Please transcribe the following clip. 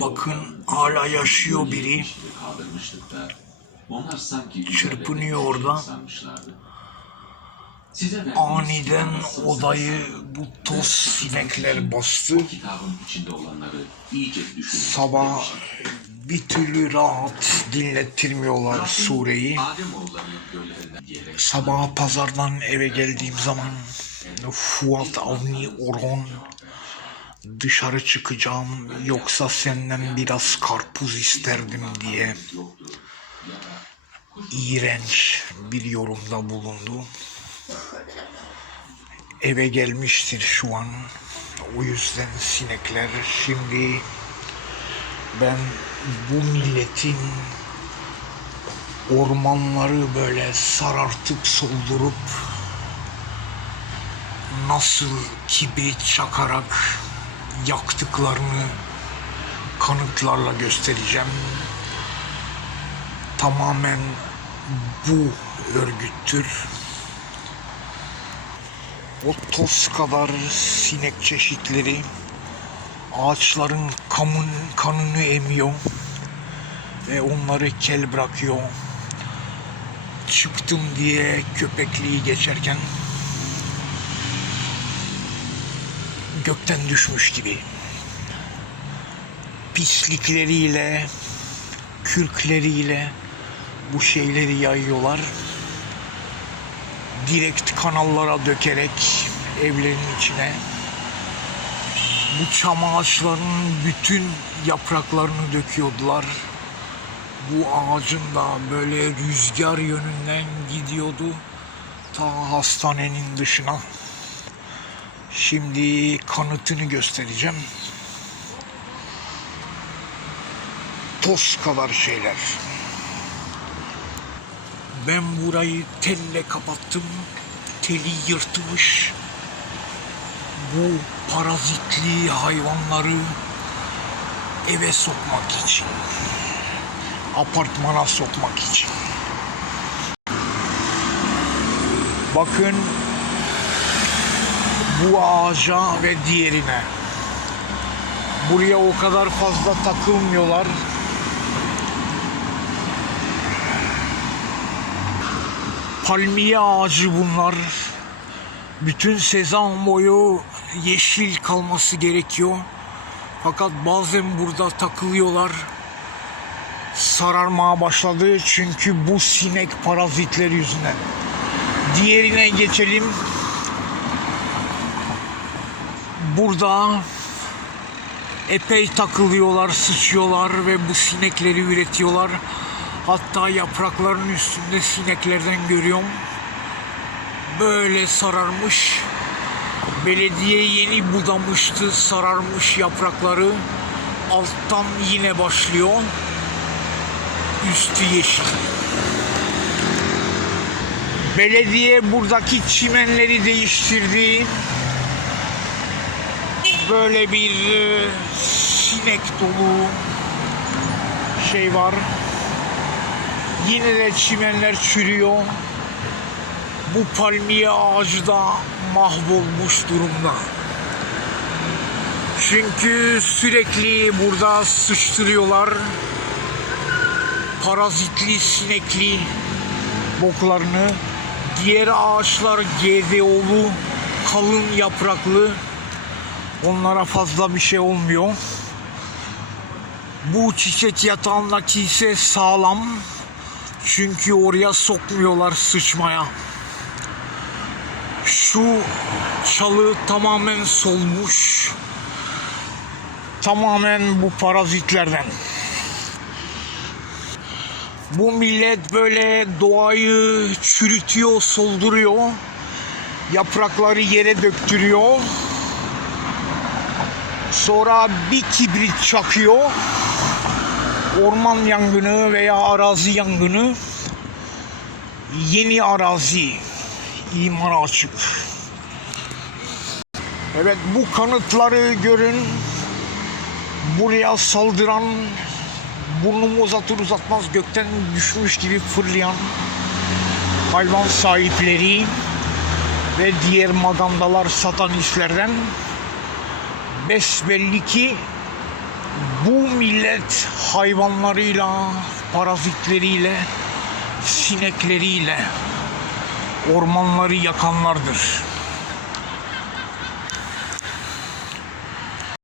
Bakın, hala yaşıyor biri. Çırpınıyor orada. Aniden odayı bu toz sinekler bastı. Sabah bir türlü rahat dinlettirmiyorlar sureyi. Sabah pazardan eve geldiğim zaman Fuat Avni Orhon dışarı çıkacağım yoksa senden biraz karpuz isterdim diye iğrenç bir yorumda bulundu. Eve gelmiştir şu an. O yüzden sinekler şimdi ben bu milletin ormanları böyle sarartıp soldurup nasıl kibrit çakarak yaktıklarını kanıtlarla göstereceğim. Tamamen bu örgüttür. O toz kadar sinek çeşitleri ağaçların kamun, kanını emiyor ve onları kel bırakıyor. Çıktım diye köpekliği geçerken gökten düşmüş gibi pislikleriyle kürkleriyle bu şeyleri yayıyorlar. Direkt kanallara dökerek evlerin içine bu çam ağaçlarının bütün yapraklarını döküyordular. Bu ağacın da böyle rüzgar yönünden gidiyordu ta hastanenin dışına. Şimdi kanıtını göstereceğim. Toz kadar şeyler. Ben burayı telle kapattım. Teli yırtmış. Bu parazitli hayvanları eve sokmak için. Apartmana sokmak için. Bakın bu ağaca ve diğerine. Buraya o kadar fazla takılmıyorlar. Palmiye ağacı bunlar. Bütün sezon boyu yeşil kalması gerekiyor. Fakat bazen burada takılıyorlar. Sararmaya başladı çünkü bu sinek parazitleri yüzünden. Diğerine geçelim. Burada epey takılıyorlar, sıçıyorlar ve bu sinekleri üretiyorlar. Hatta yaprakların üstünde sineklerden görüyorum. Böyle sararmış. Belediye yeni budamıştı, sararmış yaprakları. Alttan yine başlıyor. Üstü yeşil. Belediye buradaki çimenleri değiştirdi. Böyle bir e, sinek dolu şey var. Yine de çimenler çürüyor. Bu palmiye ağacı da mahvolmuş durumda. Çünkü sürekli burada sıçtırıyorlar. Parazitli, sinekli boklarını. Diğer ağaçlar GDO'lu, kalın yapraklı. Onlara fazla bir şey olmuyor. Bu çiçek yatağındaki ise sağlam. Çünkü oraya sokmuyorlar sıçmaya. Şu çalı tamamen solmuş. Tamamen bu parazitlerden. Bu millet böyle doğayı çürütüyor, solduruyor. Yaprakları yere döktürüyor. Sonra bir kibrit çakıyor. Orman yangını veya arazi yangını. Yeni arazi imara açık. Evet bu kanıtları görün. Buraya saldıran burnumu uzatır uzatmaz gökten düşmüş gibi fırlayan hayvan sahipleri ve diğer magandalar satanistlerden besbelli ki Bu millet hayvanlarıyla, parazitleriyle, sinekleriyle ormanları yakanlardır.